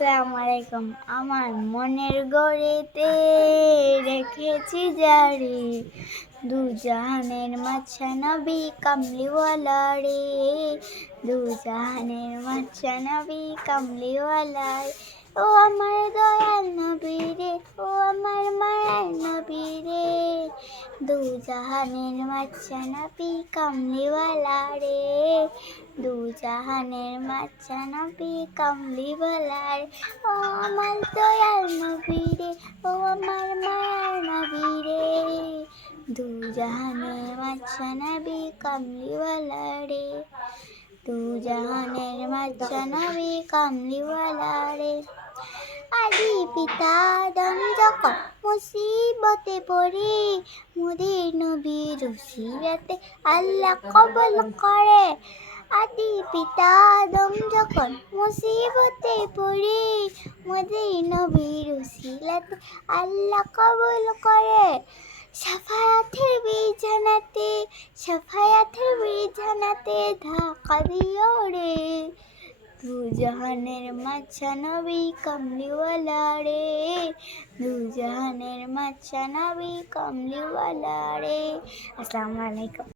আসসালামু আলাইকুম। আমার মনের গড়েতে রেখেছি যারে, দু জাহানের মাঝা নবী কামলিওয়ালা রে, দু জাহানের মাঝা নবী কামলিওয়ালা রে। ও আমার দয়াল নবী রে, ও আমার মায়ার নবী রে, দু জাহানের মাঝা নবী কামলিওয়ালা রে, দু জাহানের মাঝা নবী কামলিওয়ালা রে। ও আমার দয়াল নবী রে, ও আমার মায়ার নবী রে, দু জাহানের মাঝা নবী কামলিওয়ালা রে, দু জাহানের মাঝা নবী কামলিওয়ালা রে। আদি পিতা আদম যখন মুসিবতে পড়ে, মোদের নবীর উসিলাতে আল্লাহ কবুল করে। আদি পিতা আদম যখন মুসিবতে পড়ে, মোদের নবীর উসিলাতে আল্লাহ কবুল করে। সাফায়াতের বিছানাতে ধাক্কা দিও রে, দু জাহানের মাঝা নবী কামলিওয়ালা রে, দু জাহানের মাঝা নবী কামলিওয়ালা রে। আসসালামু আলাইকুম।